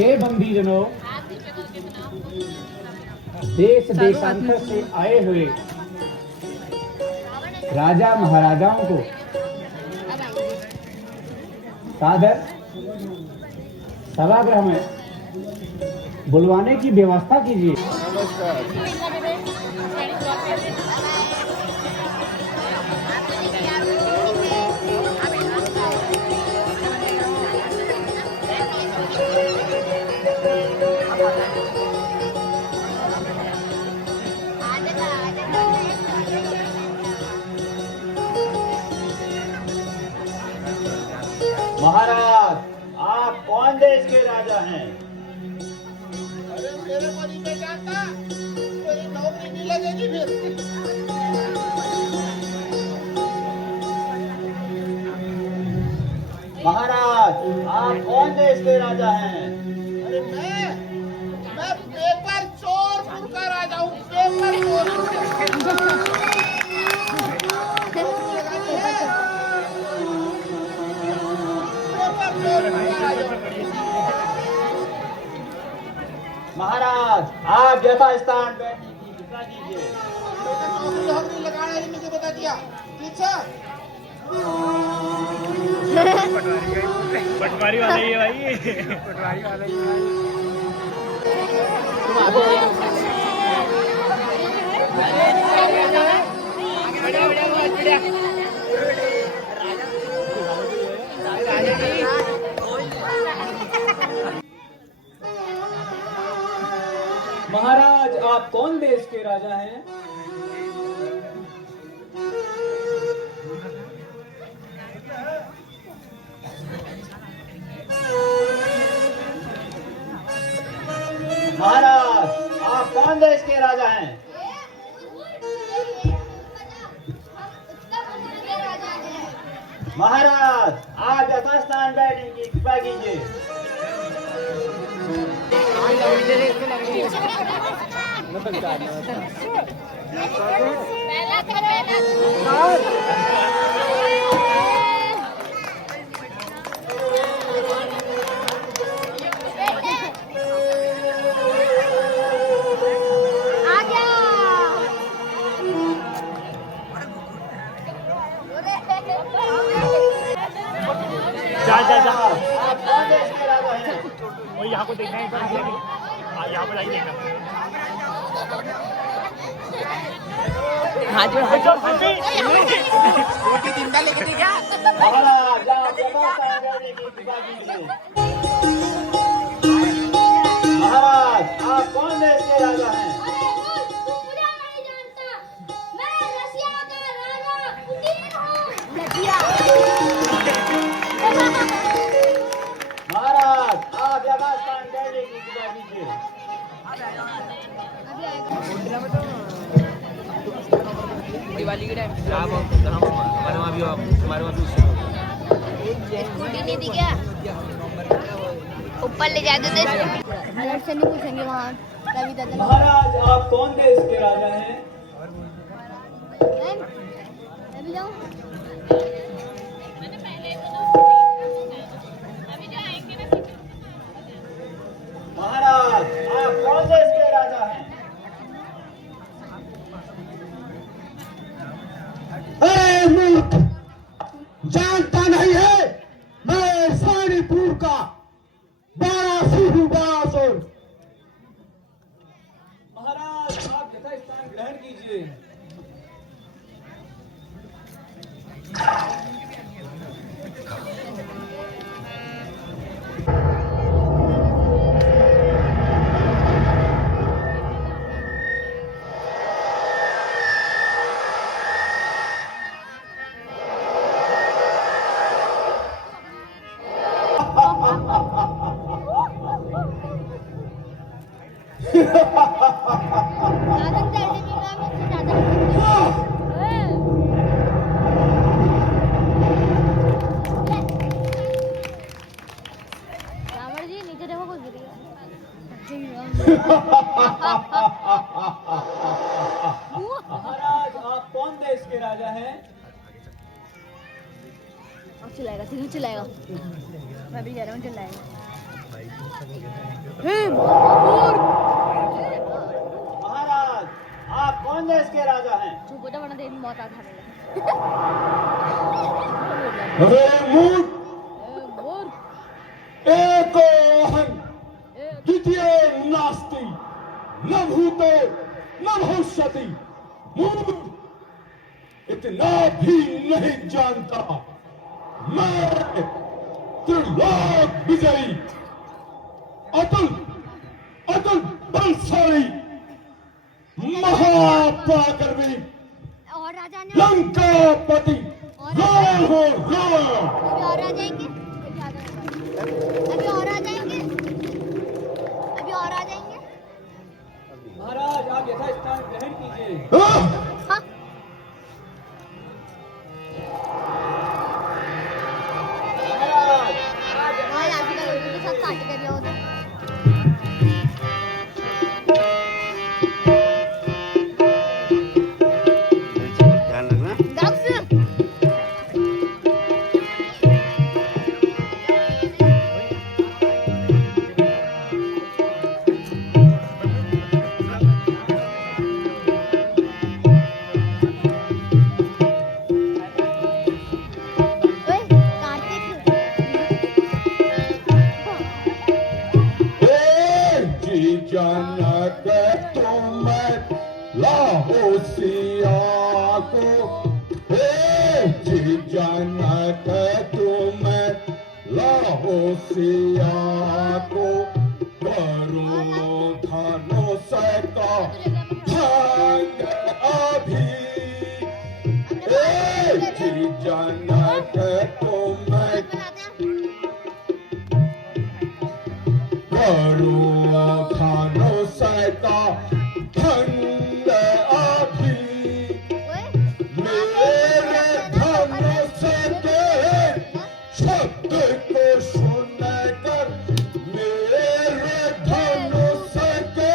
हे बंदीजनों, देश देशांतर से आए हुए राजा महाराजाओं को सादर सभागृह में बुलवाने की व्यवस्था कीजिए। महाराज, आप कौन देश के राजा हैं? अरे मेरे को नहीं पहचानता, कोई नौकरी नहीं लगेगी फिर। महाराज, आप कौन देश के राजा हैं? अरे मैं पेपर चोरपुर का राजा हूँ, पेपर चोर। महाराज, आप यथा स्थान बैठने की कृपा कीजिए। नौकरी लगाना ही मुझे बता दिया, ठीक है? पटवारी वाला ही है भाई, पटवारी वाला ही है महाराज, आप कौन देश के राजा हैं? महाराज, आप कौन देश के राजा हैं? महाराज, आप यथा स्थान बैठने की कृपा कीजिए। जा आप कौन देश के राजा हैं? वो यहाँ को देखना है, यहाँ को लाइए देखना। रोटी जिंदा लेके दे क्या? महाराज, आप यथा स्थान बैठने की कृपा कीजिए। महाराज, आप कौन देश के राजा हैं? महाराज, आप यथा स्थान बैठने की कृपा कीजिए। दिवाली के टाइम हमारे वहाँ भी स्कूटी नहीं थी क्या? ऊपर ले जाते थे। अलग से नहीं पूछेंगे वहाँ कभी दादा। महाराज, आप कौन देश के राजा हैं? मैं भी जाऊँ? महाराज, आप कौन देश के राजा हैं? मूर्ख, जानता नहीं है मैं सानीपुर का बारासुर हूँ, बारासुर। महाराज, आप यथा स्थान ग्रहण कीजिए। रावण जी नीचे देखो, कोई गिर गया। महाराज, आप कौन देश के राजा हैं? चिल्लाएगा, चिल्लाएगा। मैं भी कह रहा हूँ चिल्लाएगा। महाराज आप कौन देश के राजा हैं? चुप हो जा वरना देख मौत आ खाने अरे मूर्ख, एको अहं द्वितीय नास्ति न भूतो न भविष्यति। मूर्ख, इतना भी नहीं जानता मैं त्रिलोक विजयी अतुल अतुल बलशाली महापराक्रमी और राजा ने लंकापति रावण हो रावण। अभी और आ जाएंगे अभी और आ जाएंगे अभी और आ जाएंगे। महाराज आप यथास्थान ग्रहण कीजिए। हाँ? हाँ महाराज आप हाँ यार भी करो तो सब पार्टी कर लिया होता। ध्यान रखना। जनक तुम लाहो सिया को, हे जी जनक तुम लाहो सिया को, करो धनुष का भंग अभी। हे जी जनक तुम करो धनुष का भंग अभी। मेरे धनुष के शब्द को सुनकर, मेरे धनुष के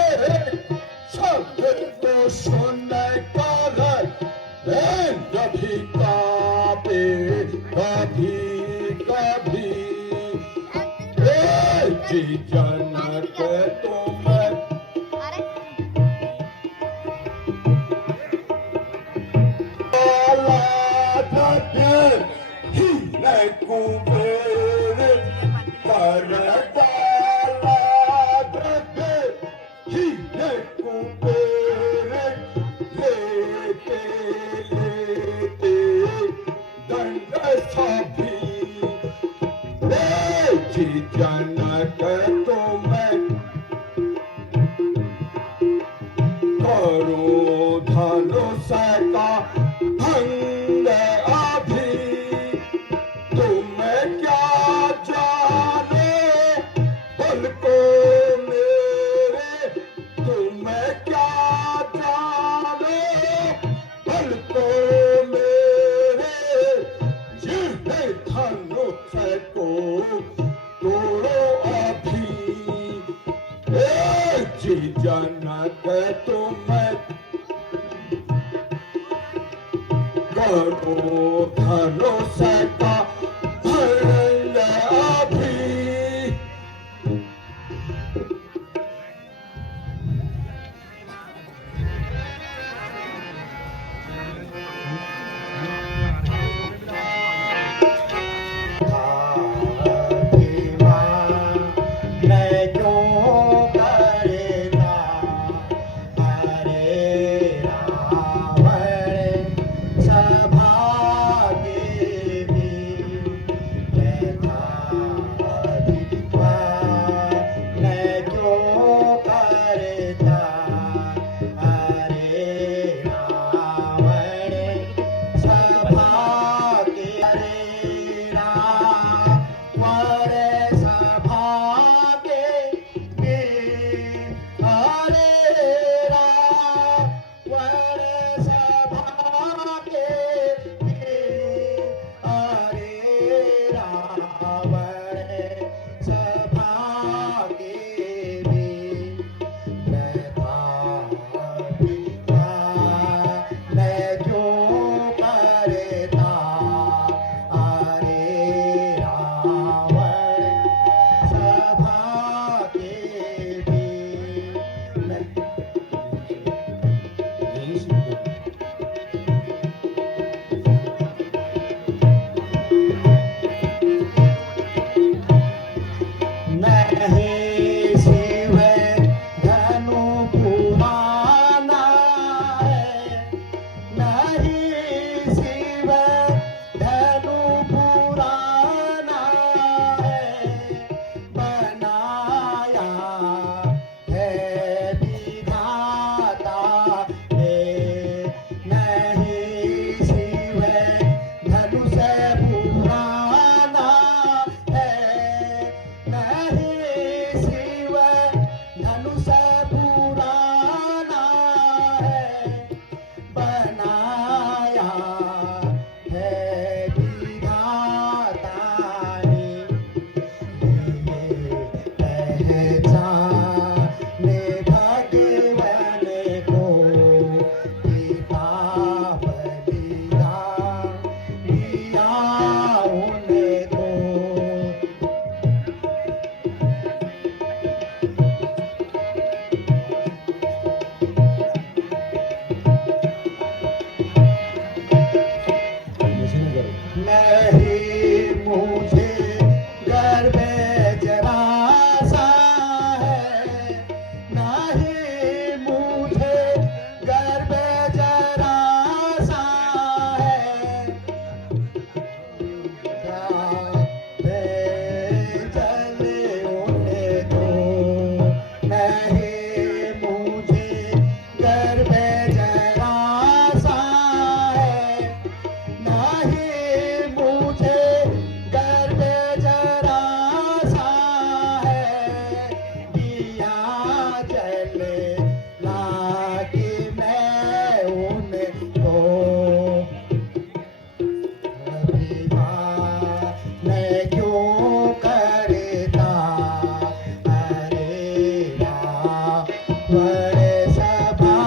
शब्द को सुनकर कभी कांपे कभी कभी। जी जनक तुम कुबेर कर डाला ही कुबेर लेते लेते दंड सभी। जी जनक तुम करो धनुष का भंग अभी। तुम क्या जानो बल को मेरे, तुम क्या जानो बल को मेरे। जिन्हें धनुष को तोड़ो अभी। जी जनक तुम करो धनुष का भंग अभी। मैं क्यों करेगा हरे रावण सभागे भी। नहीं मुझे घर में जरा सा है, नहीं मुझे घर में जरा सा है, चले उन्हें दो, नहीं मुझे घर में जरा सा है, नहीं मुझे घर में जरा सा है, दिया जले लागी मैं उनको मैं क्यों करता अरे बड़े सभा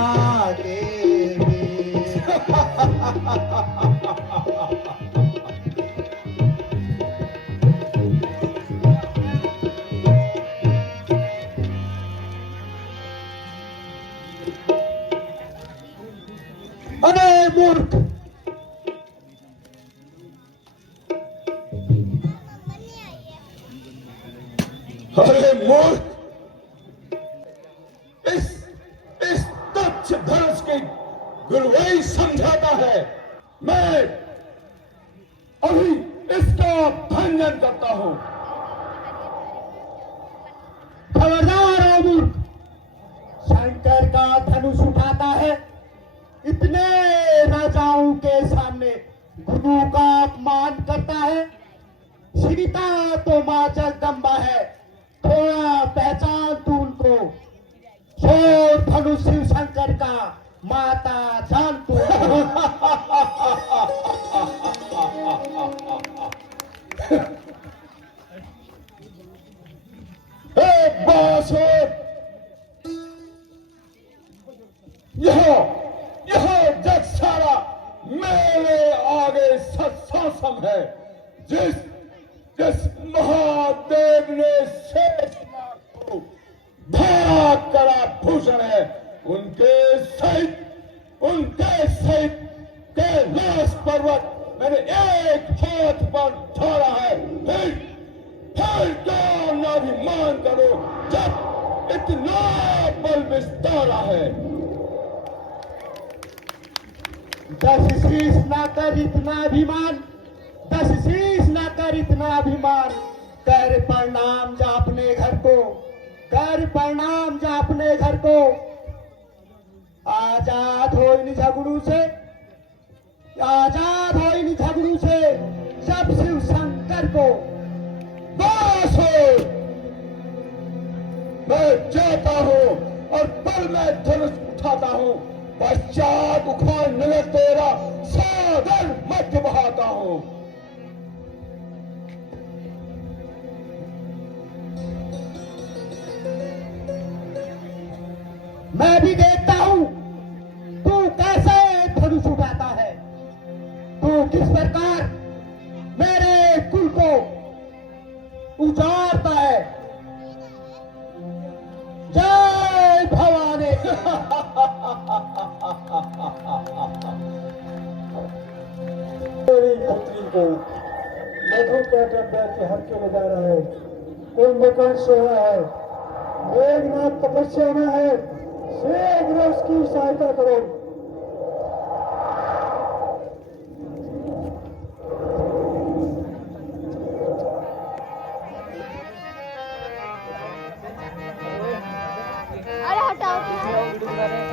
के भी अरे मूर्ख, अरे मूर्ख, इस तुच्छ धनुष की गुरुवाई समझाता है। मैं अभी इसका भंजन करता हूं। खबरदार हो मूर्ख, शंकर का धनुष उठाता है, इतने राजाओं के सामने गुरु का अपमान करता है। सीता तो मां जगदम्बा है, थोड़ा पहचान तू उनको। शोर धनुष शिव शंकर का, माता जान तू। एक बासुर, यह जग सारा मेरे आगे सत्संग है। जिस महादेव ने शेषनाग को भाग करा भूषण है, उनके सहित कैलाश पर्वत मैंने एक हाथ पर छोड़ा है। फिर क्यों नाभिमान करो जब इतना बल विस्तारा है। 10 शीश ना कर इतना अभिमान, 10 शीश ना कर इतना अभिमान, कर प्रणाम जा अपने घर को, कर प्रणाम जा अपने घर को। आजाद हो इन झगड़ू से, आजाद हो इन झगड़ू से, जब शिव शंकर को बस हो। मैं जाता हूं और बल में धनुष उठाता हूं, पश्चात उखाड़ नगर तेरा सागर मध्य बहाता हूं। मैं भी देखता हूं तू कैसे धनुष उठाता है, तू किस प्रकार मेरे कुल को उजाड़ता है। जय भवानी। पुत्री को मधु पैटर्न बैठ के हक के ले जा रहा है, कोई मकान सोना है, मेघनाथ तपस्या में है, शीघ्र उसकी सहायता करो। अरे हटाओ, कौन बना रहे?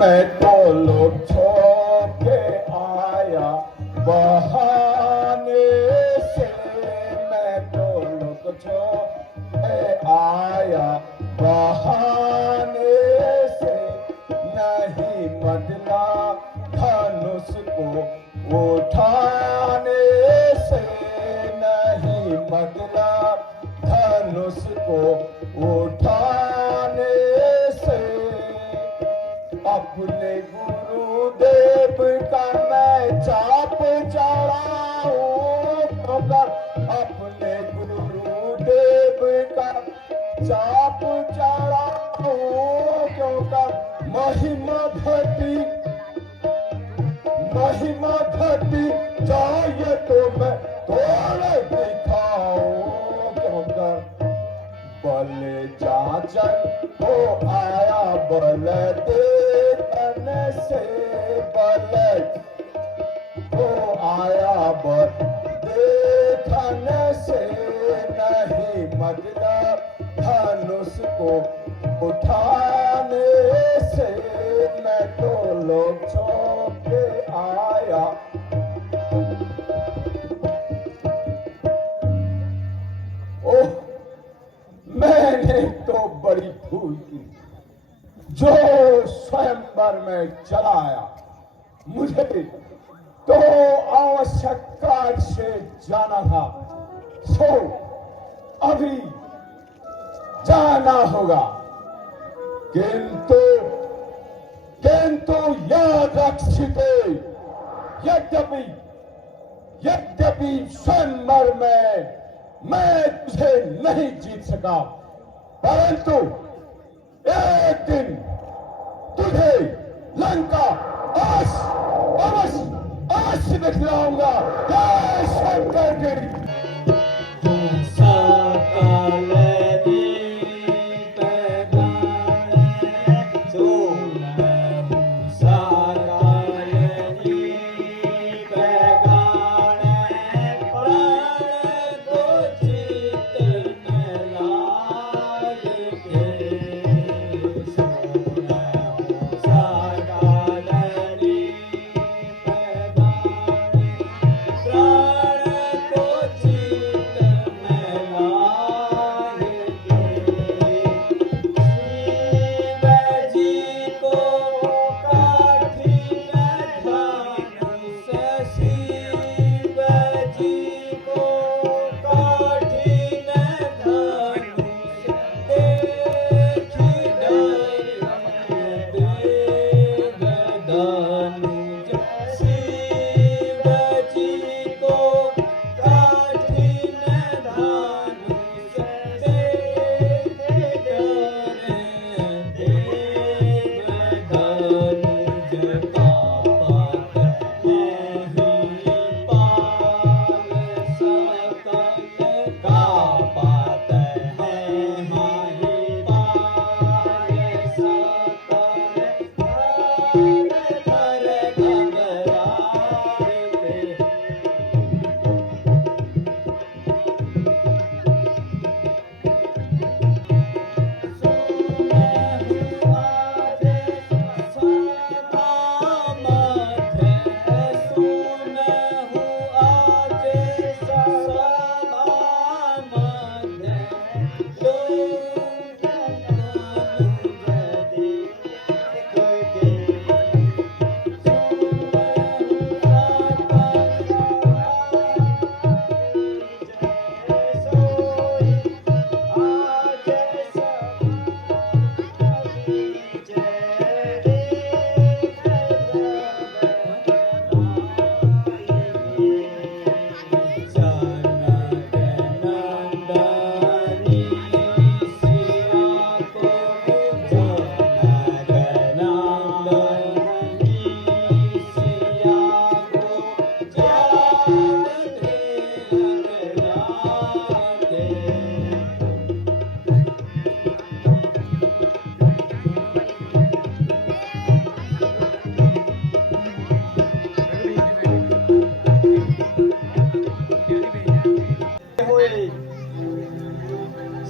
मैं तो लोग छोड़ के आया बहाने से, मैं तो लोग छोड़ के आया बहाने से, नहीं बदला धनुष को उठाने से, नहीं बदला धनुष को उठाने से। अपने गुरुदेव का मैं महिमा घटी जाए तो मैं थोड़े दिखाऊं क्यों कर बल जाचन को आया बल देखने से बल को आया बल देखने से नहीं मतलब धनुष को उठाने से मैं तो लोग छोड़ के आया ओह मैंने तो बड़ी भूल की जो स्वयंवर में चलाया मुझे तो आवश्यक कार्य से जाना था सो अभी जाना होगा किंतु याद रखिए यद्यपि स्वयंवर में मैं तुझे नहीं जीत सका परंतु एक दिन तुझे लंका अवश्य दिखलाऊंगा जय शंकर गिरी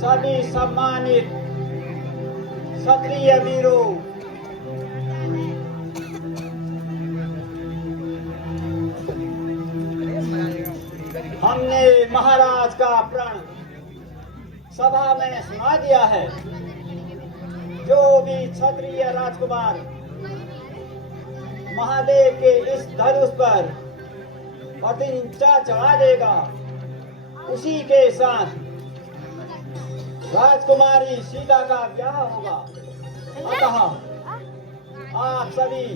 सभी सम्मानित क्षत्रिय वीरों हमने महाराज का प्रण सभा में सुना दिया है। जो भी क्षत्रिय राजकुमार महादेव के इस धनुष पर प्रतिज्ञा चढ़ा देगा उसी के साथ राजकुमारी सीता का ब्याह होगा। अतः आप सभी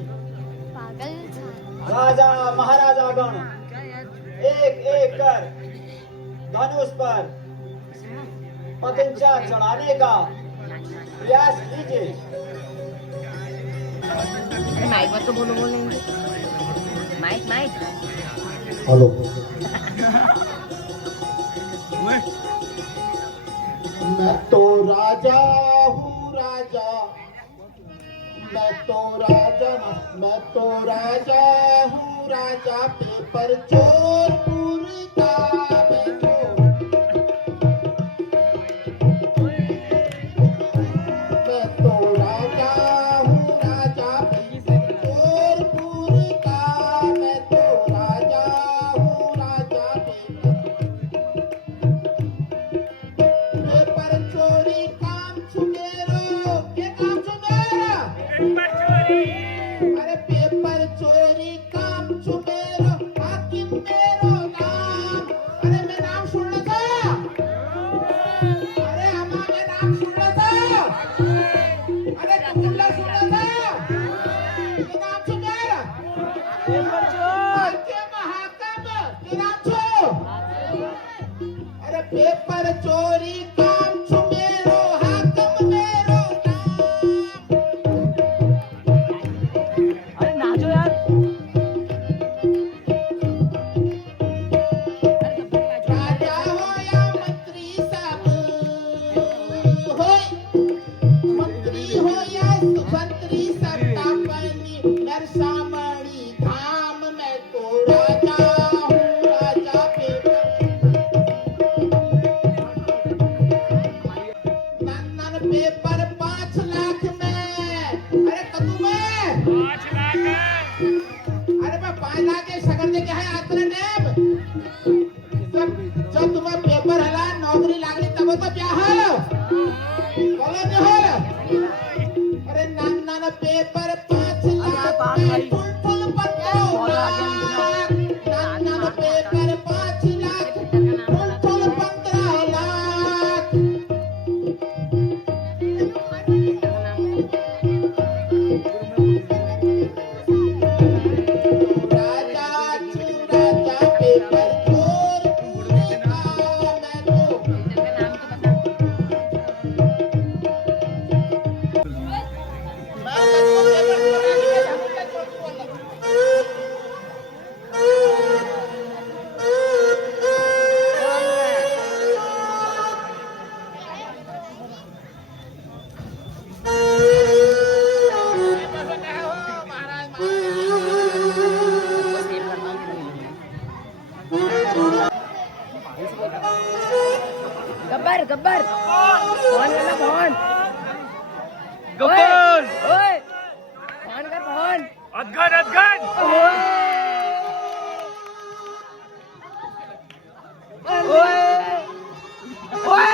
राजा महाराजागण एक एक कर धनुष पर प्रतिज्ञा चढ़ाने का प्रयास कीजिए। माइक पर तो बोलेंगे हेलो मैं तो राजा हूँ राजा, मैं तो राजा हूँ राजा, पेपर चोरपुर का मैं तो राजा हूँ राजा, पेपर चोरपुर का मैं तो राजा हूँ राजा, पेपर चोरी काम छुमेरो के काम छुमेरा, अरे पेपर चोरी काम छुमेरो हाकिम मेरो नाम, अरे मैं नाम सुनला था, अरे हमारा मैं नाम सुनला था, अरे तुमला सुनला था, ये नाम छुमेरा हाकिम हाकिम के नाम छो, अरे पेपर चोरी काम छुमेरो हाकिम मेरो नाम। अरे नाचो यार राजा हो या मंत्री साहब होय, मंत्री हो या मंत्री सत्ता पनी मेरे सामने धाम, मैं तो राजा हूँ राजा, पेपर नन पेपर 5 लाख में, अरे कदू में, 5 लाख अरे मैं 5 लाख के सगर दे के है आतरे नेम, जब तुम्हें पेपर हला नौकरी लागली तब तो क्या है बोलो नहीं हो, अरे नन पेपर 5 लाख में फुल पत्तो नन पेपर 5 लाख फुल 15 लाख, राजा राजा पेपर चोर पूरा मैं तो गब्बर गब्बर फोन करना फोन गब्बर ओए फोन कर फोन अफगान अफगान ओए ओए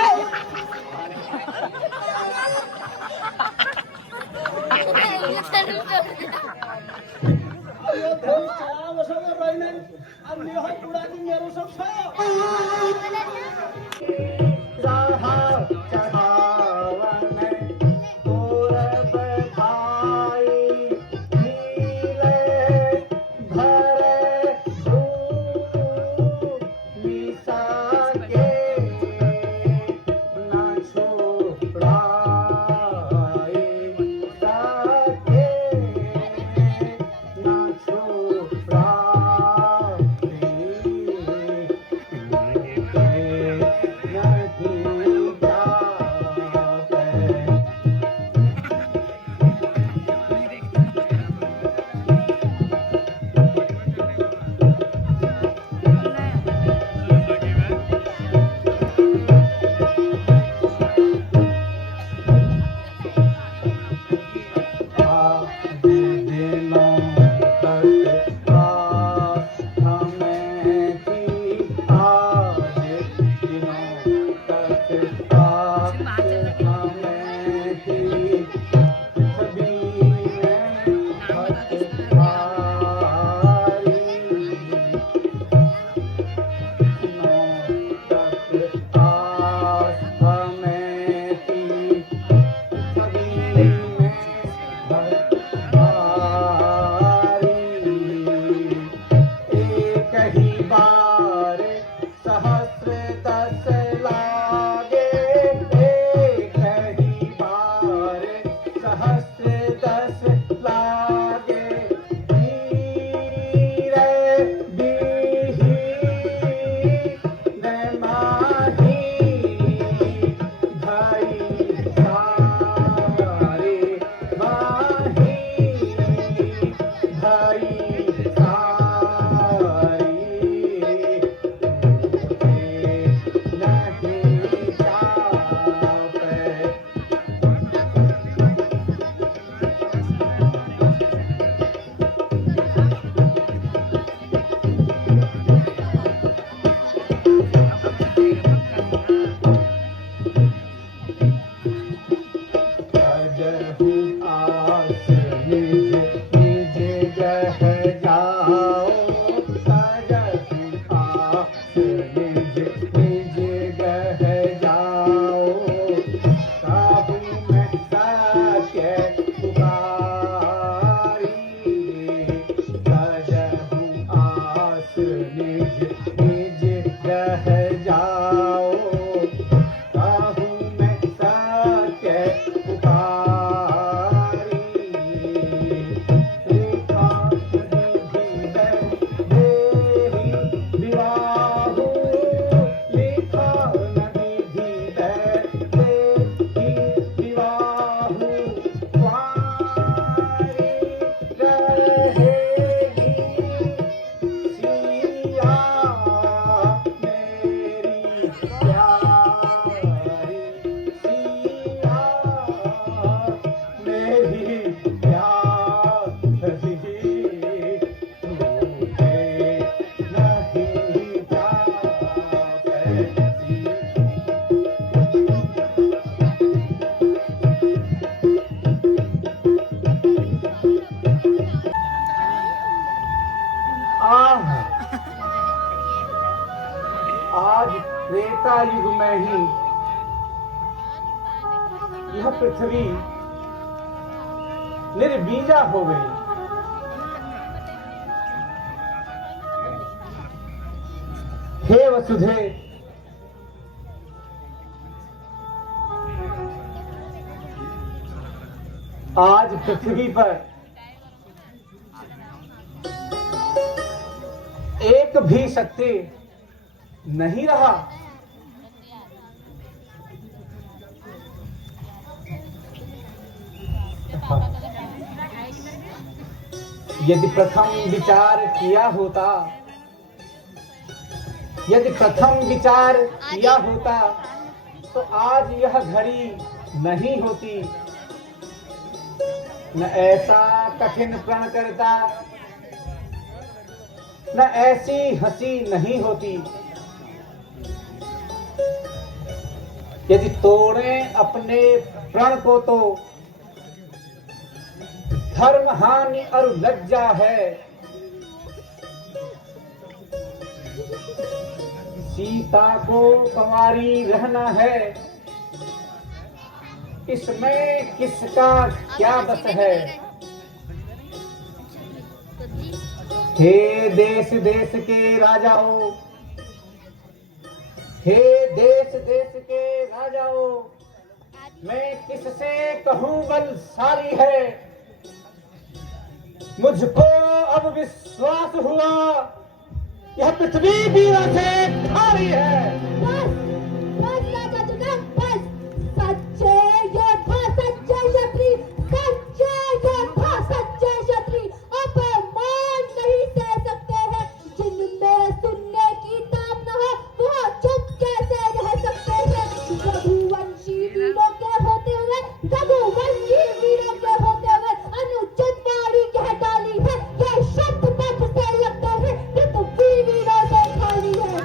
आज त्रेता युग में ही यह पृथ्वी निर्बीजा हो गई। हे वसुधे, आज पृथ्वी पर एक भी शक्ति नहीं रहा। यदि प्रथम विचार किया होता, यदि प्रथम विचार किया होता तो आज यह घड़ी नहीं होती, न ऐसा कठिन प्रण करता, न ऐसी हंसी नहीं होती। यदि तोड़े अपने प्रण को तो धर्म हानि और लज्जा है। सीता को कंवारी रहना है, इसमें किसका क्या बस है। हे देश देश के राजाओं, हे देश देश के राजाओं, मैं किससे कहूं बलशाली है। मुझको अब विश्वास हुआ यह पृथ्वी वीरों से खाली है। बस बस राजा जुदाम, बस। सच्चे योद्धा, सच्चे क्षत्रिय, सच्चे योद्धा, सच्चे क्षत्रिय अपमान नहीं सह सकते हैं। जिनमें सुनने की ताम न हो वह चुप कैसे रह सकते हैं। रघुवंशी वीरों के होते हुए, रघुवंशी वीरों के होते हुए अनुचित वाणी कह डाली है। यह शब्द पथ से लगता है पृथ्वी वीरों से खाली है।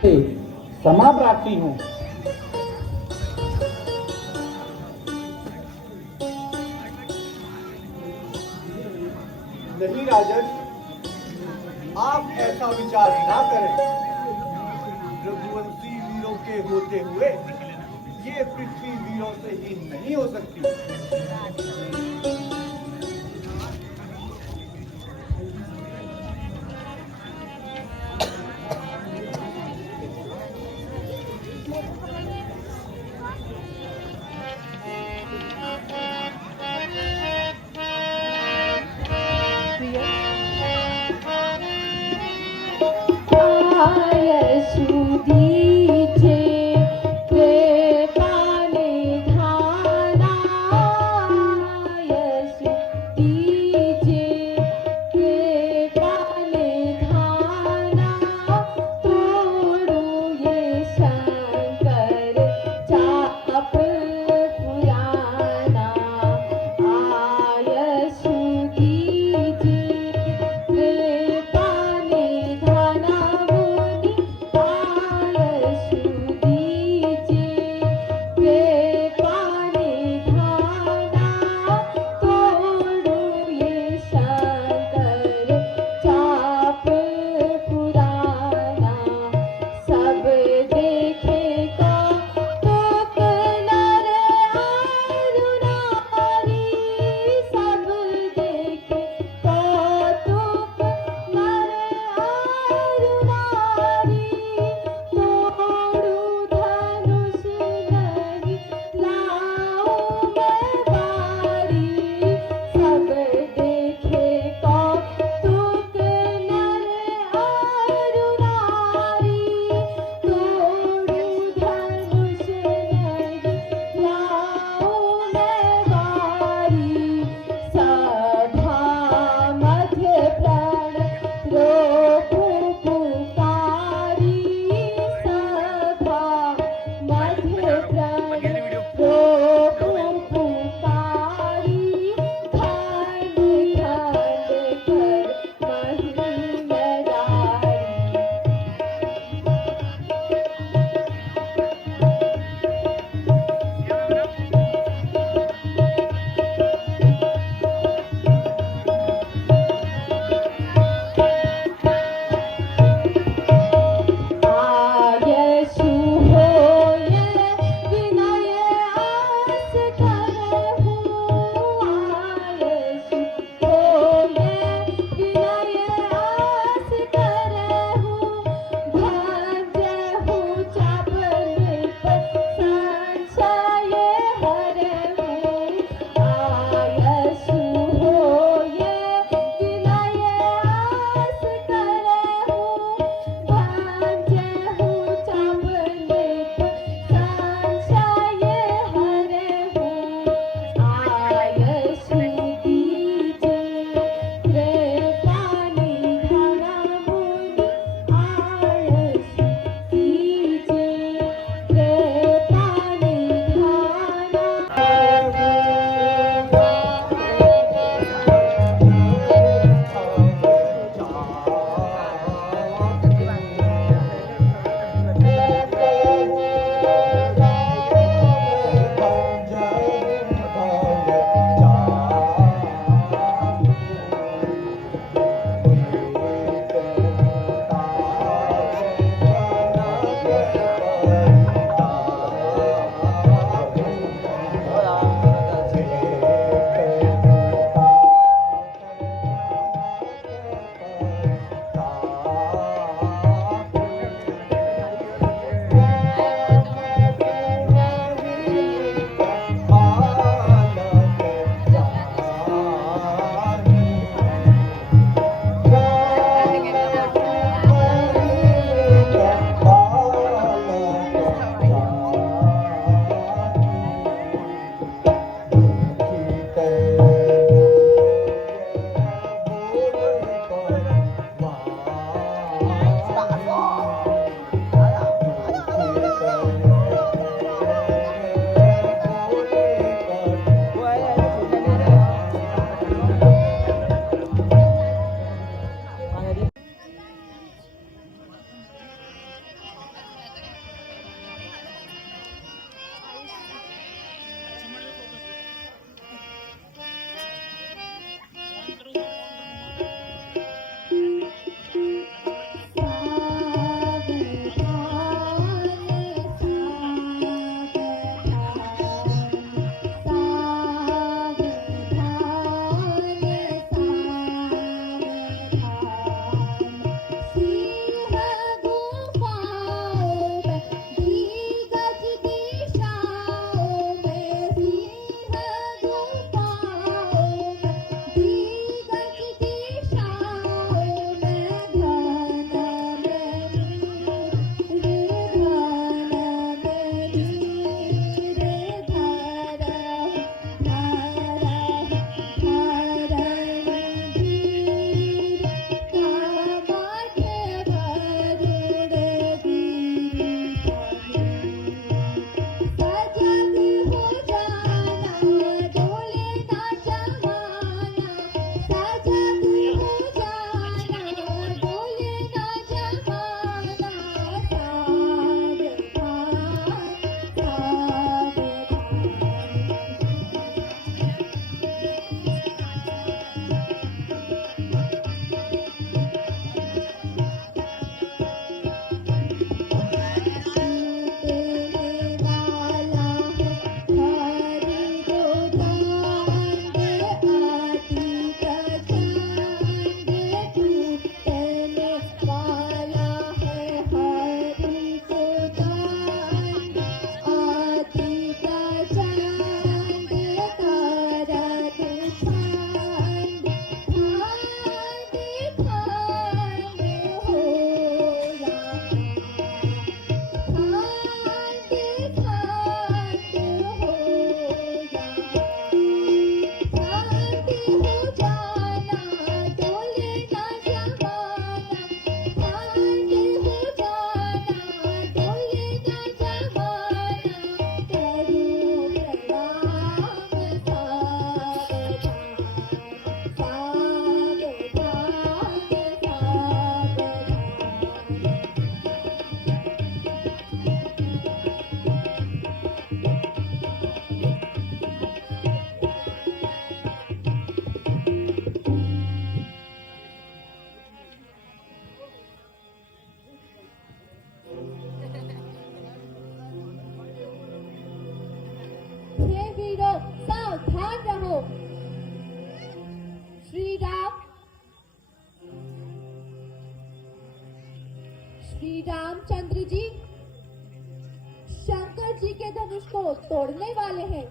क्षमा प्रार्थी हूँ। नहीं राजन, आप ऐसा विचार ना करें। रघुवंशी वीरों के होते हुए ये पृथ्वी वीरों से ही नहीं हो सकती। सावधान रहो। श्री रामचंद्र जी शंकर जी के धनुष को तोड़ने वाले हैं।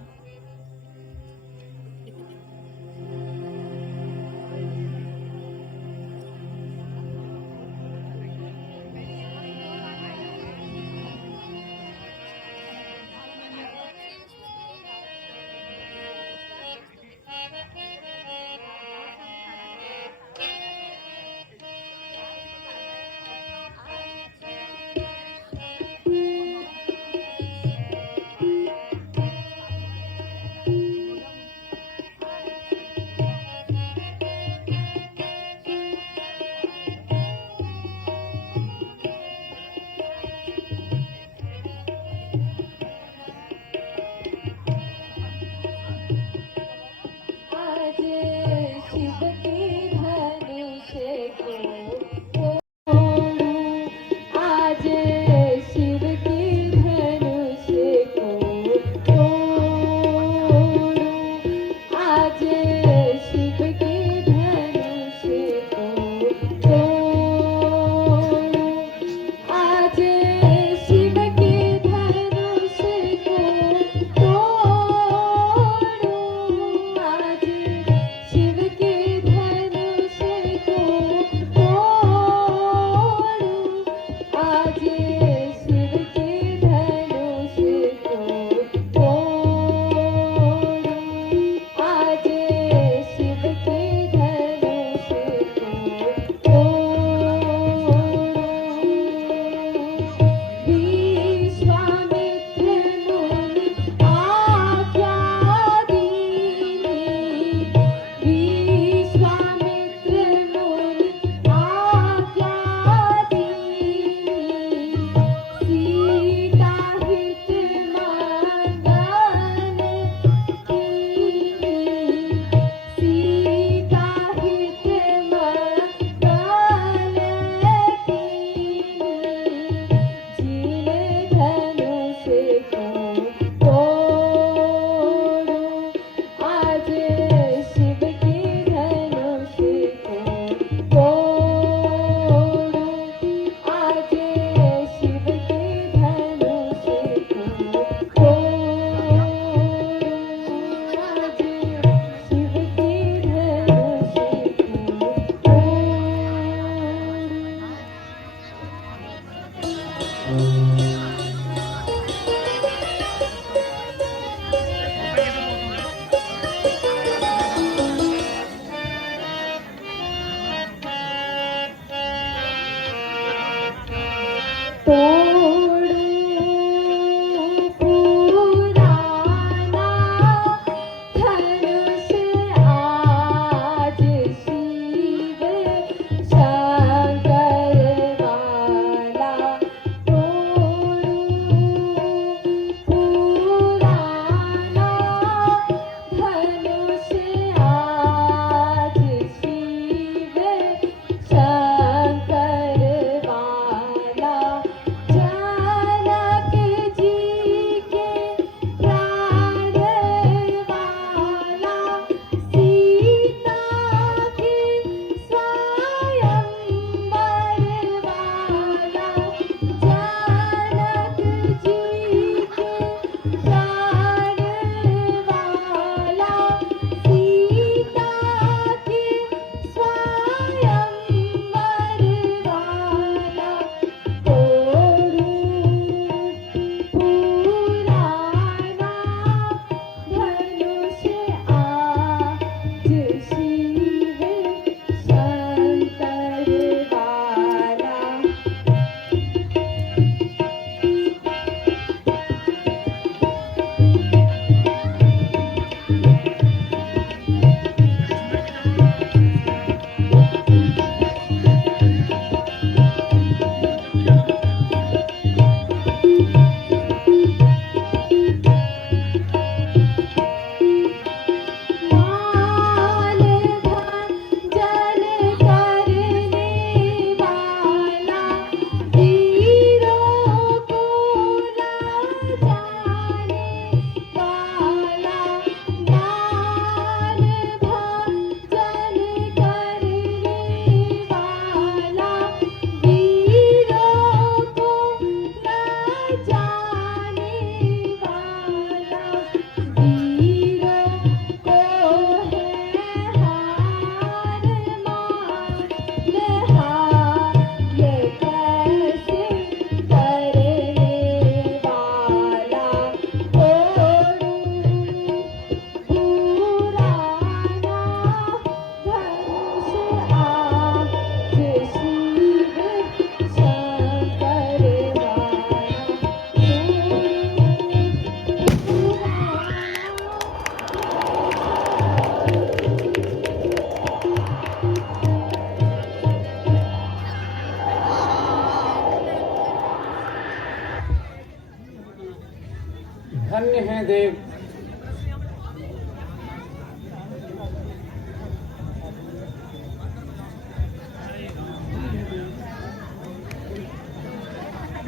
धन्य हैं देव।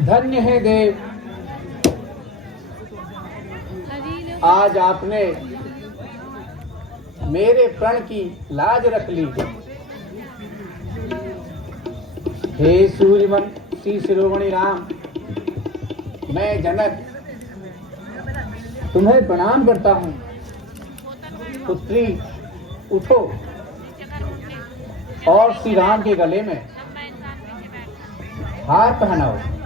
धन्य है देव, आज आपने मेरे प्रण की लाज रख ली। हे सूर्यमन श्री शिरोमणि राम, मैं जनक तुम्हें प्रणाम करता हूँ। पुत्री उठो और श्री राम के गले में हार पहनाओ।